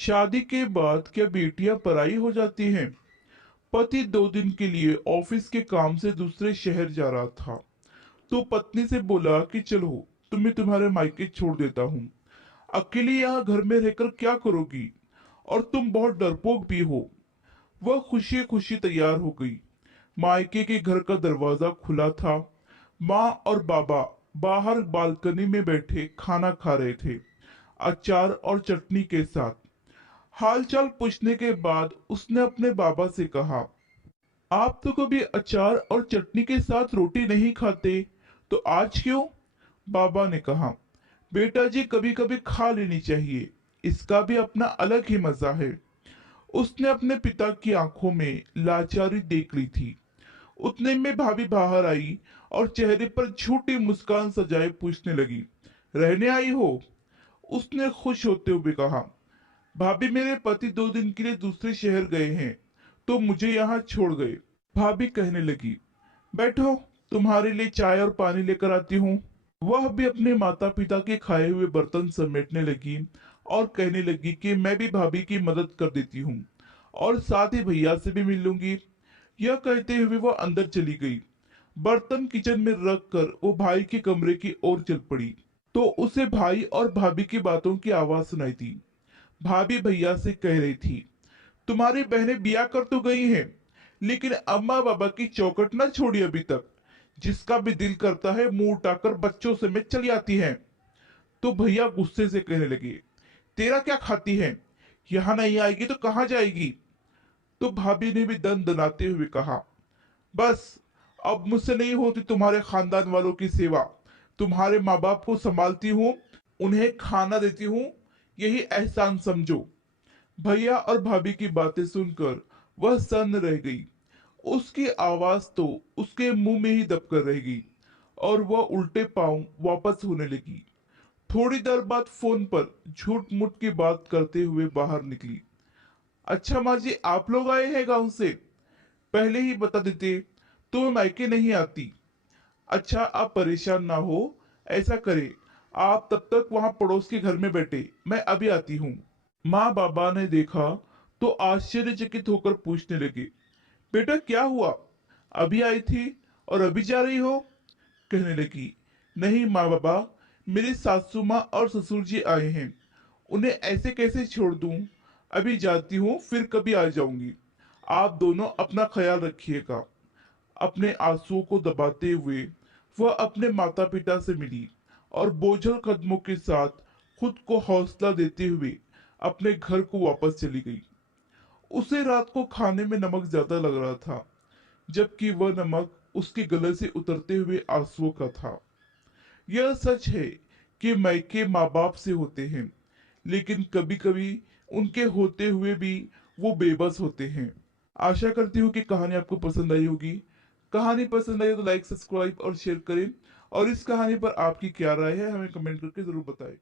शादी के बाद क्या बेटियां पराई हो जाती हैं? पति 2 दिन के लिए ऑफिस के काम से दूसरे शहर जा रहा था, तो पत्नी से बोला कि चलो, तुम्हें तुम्हारे मायके छोड़ देता हूँ। अकेले यहाँ घर में रहकर क्या करोगी? और तुम बहुत डरपोक भी हो। वह खुशी खुशी तैयार हो गई। मायके के घर का दरवाजा खुला था। माँ और बाबा बाहर बालकनी में बैठे खाना खा रहे थे, अचार और चटनी के साथ। हालचाल पूछने के बाद उसने अपने बाबा से कहा, आप तो कभी अचार और चटनी के साथ रोटी नहीं खाते, तो आज क्यों? बाबा ने कहा, बेटा जी, कभी कभी खा लेनी चाहिए, इसका भी अपना अलग ही मजा है। उसने अपने पिता की आंखों में लाचारी देख ली थी। उतने में भाभी बाहर आई और चेहरे पर झूठी मुस्कान सजाए पूछने लगी, रहने आई हो? उसने खुश होते हुए कहा, भाभी, मेरे पति 2 दिन के लिए दूसरे शहर गए हैं, तो मुझे यहाँ छोड़ गए। भाभी कहने लगी, बैठो, तुम्हारे लिए चाय और पानी लेकर आती हूँ। वह भी अपने माता पिता के खाए हुए बर्तन समेटने लगी और कहने लगी कि मैं भी भाभी की मदद कर देती हूँ और साथ ही भैया से भी मिल लूंगी। यह कहते हुए वो अंदर चली गई। बर्तन किचन में रख कर वो भाई के कमरे की ओर चल पड़ी, तो उसे भाई और भाभी की बातों की आवाज सुनाई दी। भाभी भैया से कह रही थी, तुम्हारी बहनें बिया कर तो गई हैं, लेकिन अम्मा बाबा की चौखट न छोड़ी अभी तक। जिसका भी दिल करता है मुंह उठाकर बच्चों समेत चली आती हैं। तो भैया गुस्से से कहने लगे, तेरा क्या खाती है? यहाँ नहीं आएगी तो कहाँ जाएगी? तो भाभी ने भी दन दनाते हुए कहा, बस, अब मुझसे नहीं होती तुम्हारे खानदान वालों की सेवा। तुम्हारे माँ बाप को संभालती हूँ, उन्हें खाना देती हूँ, यही एहसान समझो। भैया और भाभी की बातें सुनकर वह सन्न रह गई। उसकी आवाज तो उसके मुंह में ही दबकर रह गई और वह उल्टे पांव वापस होने लगी। थोड़ी देर बाद फोन पर झूठ मूठ की बात करते हुए बाहर निकली। अच्छा माँ जी, आप लोग आए हैं गांव से? पहले ही बता देते तो मैं मायके नहीं आती। अच्छा, आप परेशान ना हो, ऐसा करे, आप तब तक वहां पड़ोस के घर में बैठे, मैं अभी आती हूँ। माँ बाबा ने देखा तो आश्चर्यचकित होकर पूछने लगे, बेटा क्या हुआ? अभी आई थी और अभी जा रही हो? कहने लगी, नहीं माँ बाबा, मेरी सासू माँ और ससुर जी आए हैं, उन्हें ऐसे कैसे छोड़ दूं? अभी जाती हूँ, फिर कभी आ जाऊंगी। आप दोनों अपना ख्याल रखिएगा। अपने आंसुओं को दबाते हुए वह अपने माता पिता से मिली और बोझल कदमों के साथ खुद को हौसला देते हुए अपने घर को वापस चली गई। उसे रात को खाने में नमक ज्यादा लग रहा था, जबकि वह नमक उसके गले से उतरते हुए आंसुओं का था। यह सच है कि मायके माँ बाप से होते हैं, लेकिन कभी कभी उनके होते हुए भी वो बेबस होते हैं। आशा करती हूँ कि कहानी आपको पसंद आई होगी। कहानी पसंद आई तो लाइक, सब्सक्राइब और शेयर करें। और इस कहानी पर आपकी क्या राय है हमें कमेंट करके जरूर बताएं।